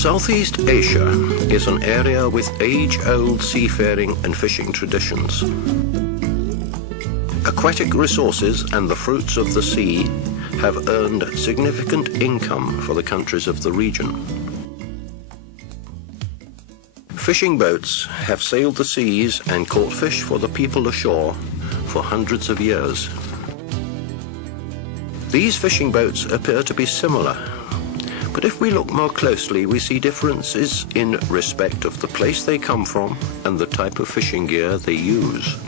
Southeast Asia is an area with age-old seafaring and fishing traditions. Aquatic resources and the fruits of the sea have earned significant income for the countries of the region. Fishing boats have sailed the seas and caught fish for the people ashore for hundreds of years. These fishing boats appear to be similar, but if we look more closely, we see differences in respect of the place they come from and the type of fishing gear they use.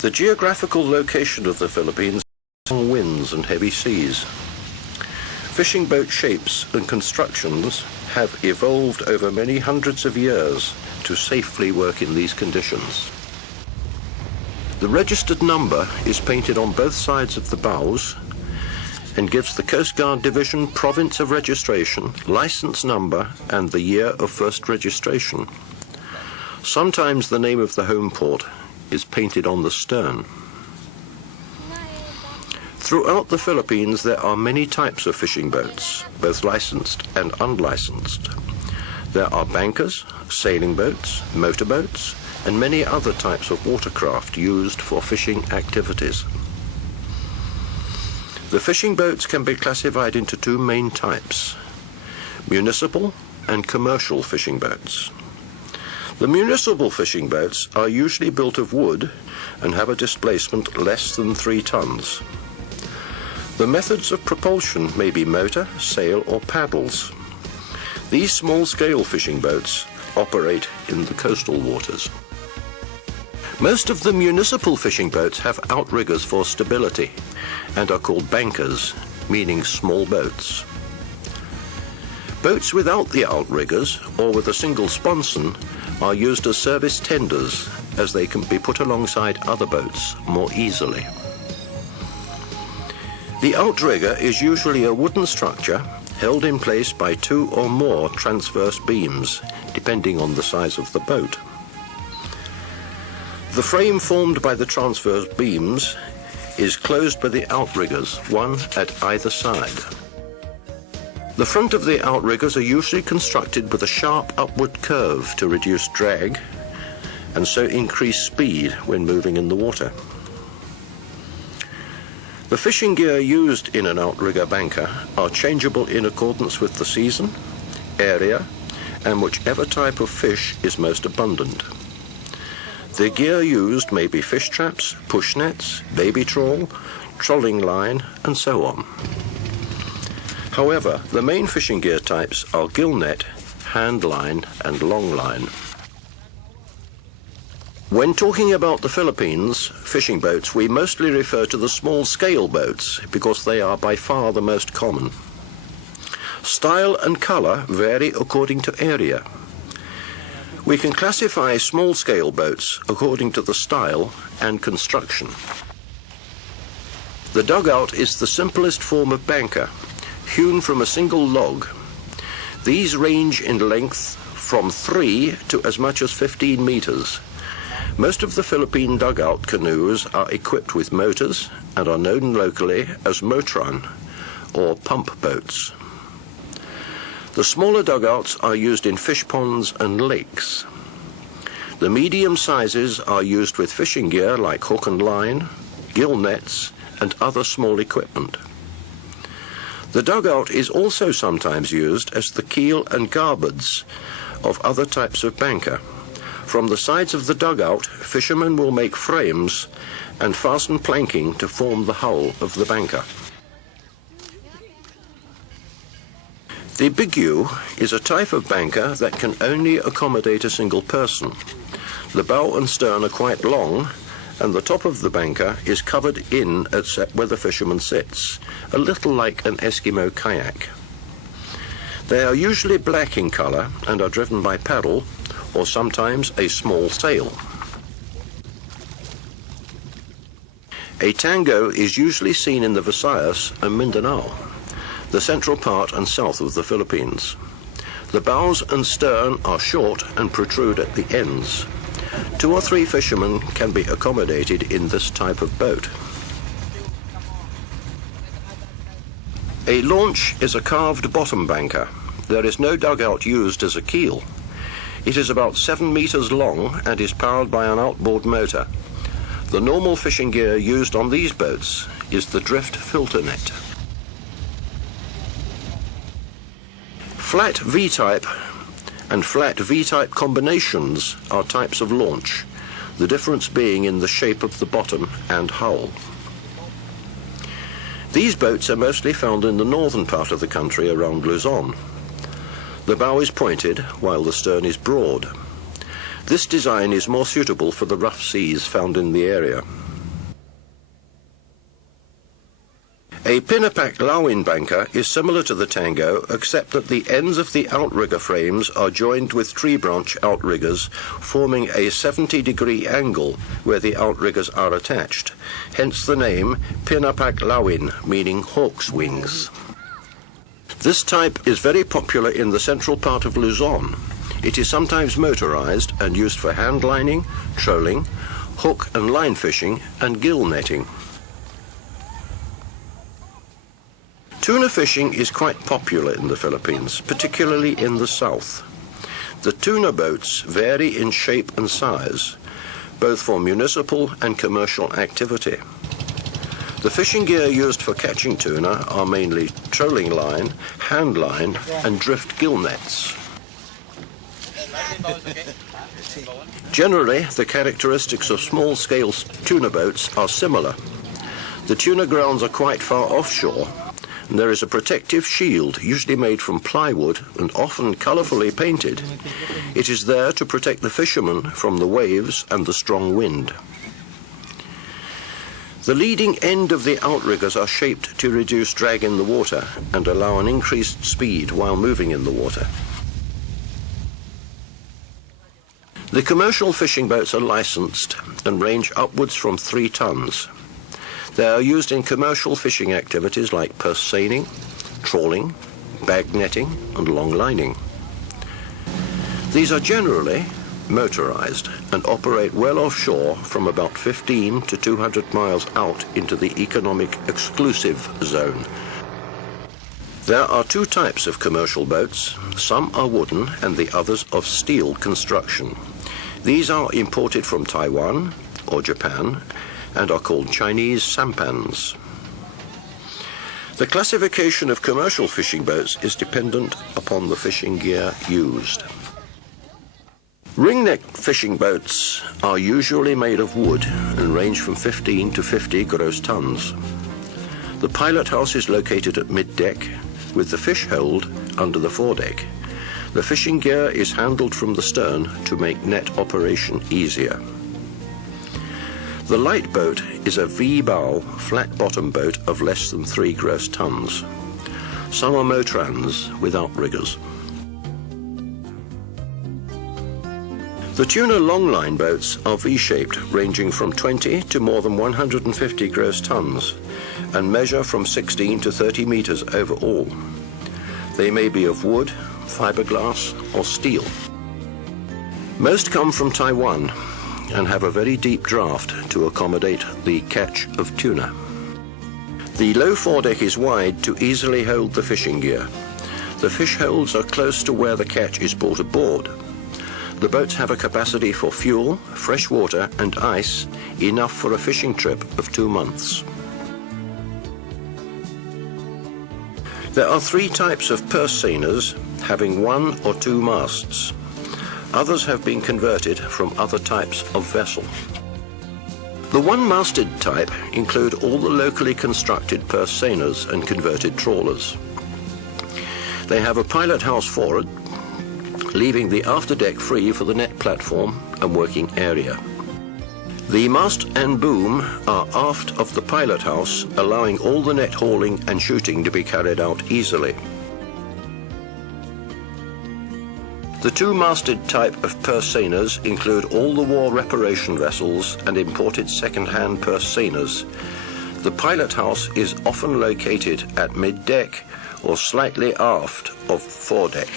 The geographical location of the Philippines has strong winds and heavy seas. Fishing boat shapes and constructions have evolved over many hundreds of years to safely work in these conditions. The registered number is painted on both sides of the bows and gives the Coast Guard Division province of registration, license number, and the year of first registration. Sometimes the name of the home port is painted on the stern. Throughout the Philippines there are many types of fishing boats, both licensed and unlicensed. There are bankers, sailing boats, motorboats, and many other types of watercraft used for fishing activities. The fishing boats can be classified into two main types: municipal and commercial fishing boats. The municipal fishing boats are usually built of wood and have a displacement less than 3 tons. The methods of propulsion may be motor, sail, or paddles. These small-scale fishing boats operate in the coastal waters. Most of the municipal fishing boats have outriggers for stability and are called bankers, meaning small boats. Boats without the outriggers or with a single sponson are used as service tenders, as they can be put alongside other boats more easily. The outrigger is usually a wooden structure held in place by 2 or more transverse beams, depending on the size of the boat. The frame formed by the transverse beams is closed by the outriggers, one at either side. The front of the outriggers are usually constructed with a sharp upward curve to reduce drag and so increase speed when moving in the water. The fishing gear used in an outrigger banker are changeable in accordance with the season, area, and whichever type of fish is most abundant. The gear used may be fish traps, push nets, baby trawl, trolling line, and so on. However, the main fishing gear types are gill net, hand line, and long line. When talking about the Philippines fishing boats, we mostly refer to the small-scale boats because they are by far the most common. Style and color vary according to area. We can classify small-scale boats according to the style and construction. The dugout is the simplest form of banker, hewn from a single log. These range in length from 3 to as much as 15 meters. Most of the Philippine dugout canoes are equipped with motors and are known locally as motron, or pump boats. The smaller dugouts are used in fish ponds and lakes. The medium sizes are used with fishing gear like hook and line, gill nets, and other small equipment. The dugout is also sometimes used as the keel and garboards of other types of banker. From the sides of the dugout, fishermen will make frames and fasten planking to form the hull of the banker. The bigyou is a type of banker that can only accommodate a single person. The bow and stern are quite long, and the top of the banker is covered in except where the fisherman sits, a little like an Eskimo kayak. They are usually black in colour and are driven by paddle or sometimes a small sail. A tango is usually seen in the Visayas and Mindanao, the central part and south of the Philippines. The bows and stern are short and protrude at the ends. 2 or 3 fishermen can be accommodated in this type of boat. A launch is a carved bottom banker. There is no dugout used as a keel. It is about 7 meters long and is powered by an outboard motor. The normal fishing gear used on these boats is the drift filter net. Flat V-type and flat V-type combinations are types of launch, the difference being in the shape of the bottom and hull. These boats are mostly found in the northern part of the country around Luzon. The bow is pointed while the stern is broad. This design is more suitable for the rough seas found in the area. A Pinapak Lawin banker is similar to the tango, except that the ends of the outrigger frames are joined with tree branch outriggers, forming a 70-degree angle where the outriggers are attached. Hence the name Pinapak Lawin, meaning hawk's wings. This type is very popular in the central part of Luzon. It is sometimes motorized and used for hand lining, trolling, hook and line fishing, and gill netting. Tuna fishing is quite popular in the Philippines, particularly in the south. The tuna boats vary in shape and size, both for municipal and commercial activity. The fishing gear used for catching tuna are mainly trolling line, hand line, and drift gill nets. Generally, the characteristics of small-scale tuna boats are similar. The tuna grounds are quite far offshore, and there is a protective shield, usually made from plywood and often colourfully painted. It is there to protect the fishermen from the waves and the strong wind. The leading end of the outriggers are shaped to reduce drag in the water and allow an increased speed while moving in the water. The commercial fishing boats are licensed and range upwards from 3 tons. They are used in commercial fishing activities like purse seining, trawling, bag netting, and long lining. These are generally motorized and operate well offshore from about 15 to 200 miles out into the economic exclusive zone. There are 2 types of commercial boats. Some are wooden and the others of steel construction. These are imported from Taiwan or Japan and are called Chinese sampans. The classification of commercial fishing boats is dependent upon the fishing gear used. Ringneck fishing boats are usually made of wood and range from 15 to 50 gross tons. The pilot house is located at middeck, with the fish hold under the foredeck. The fishing gear is handled from the stern to make net operation easier. The light boat is a V-bow, flat-bottom boat of less than 3 gross tons. Some are motrans with outriggers. The tuna longline boats are V-shaped, ranging from 20 to more than 150 gross tons, and measure from 16 to 30 meters overall. They may be of wood, fiberglass, or steel. Most come from Taiwan and have a very deep draft to accommodate the catch of tuna. The low foredeck is wide to easily hold the fishing gear. The fish holds are close to where the catch is brought aboard. The boats have a capacity for fuel, fresh water, and ice, enough for a fishing trip of 2 months. There are 3 types of purse seiners, having 1 or 2 masts. Others have been converted from other types of vessel. The one-masted type include all the locally constructed purse seiners and converted trawlers. They have a pilot house forward, leaving the afterdeck free for the net platform and working area. The mast and boom are aft of the pilot house, allowing all the net hauling and shooting to be carried out easily. The two-masted type of purse seiners include all the war reparation vessels and imported second-hand purse seiners. The pilot house is often located at mid-deck or slightly aft of foredeck.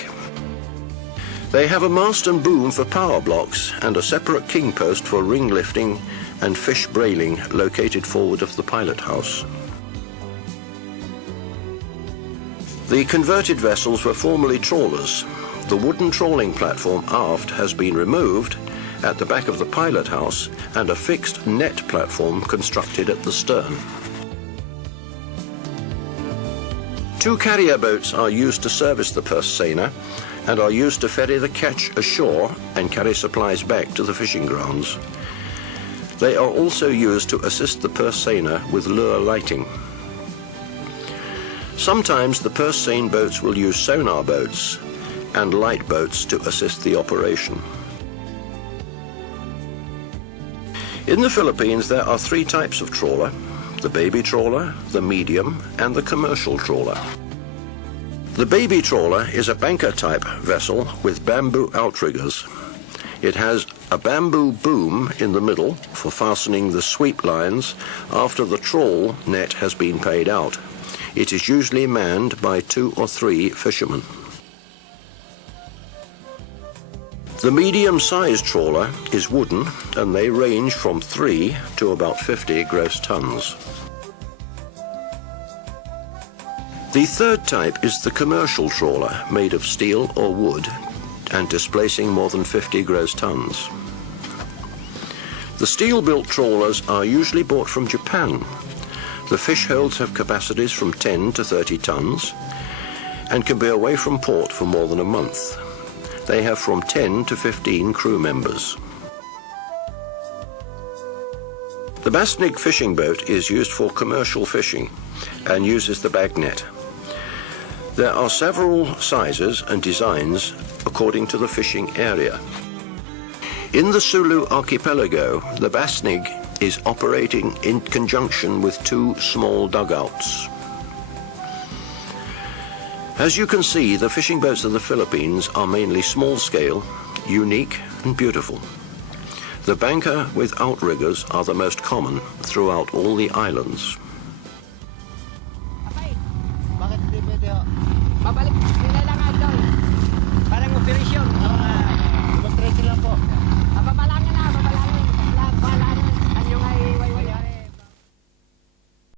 They have a mast and boom for power blocks and a separate king post for ring lifting and fish brailing located forward of the pilot house. The converted vessels were formerly trawlers. The wooden trawling platform aft has been removed at the back of the pilot house and a fixed net platform constructed at the stern. Two carrier boats are used to service the purse seiner and are used to ferry the catch ashore and carry supplies back to the fishing grounds. They are also used to assist the purse seiner with lure lighting. Sometimes the purse seine boats will use sonar boats and light boats to assist the operation. In the Philippines there are three types of trawler: the baby trawler, the medium, and the commercial trawler. The baby trawler is a banker type vessel with bamboo outriggers. It has a bamboo boom in the middle for fastening the sweep lines after the trawl net has been paid out. It is usually manned by 2 or 3 fishermen. The medium-sized trawler is wooden, and they range from 3 to about 50 gross tons. The third type is the commercial trawler, made of steel or wood and displacing more than 50 gross tons. The steel-built trawlers are usually bought from Japan. The fish holds have capacities from 10 to 30 tons and can be away from port for more than a month. They have from 10 to 15 crew members. The Basnig fishing boat is used for commercial fishing and uses the bag net. There are several sizes and designs according to the fishing area. In the Sulu archipelago, the Basnig is operating in conjunction with 2 small dugouts. As you can see, the fishing boats of the Philippines are mainly small-scale, unique and beautiful. The banker with outriggers are the most common throughout all the islands.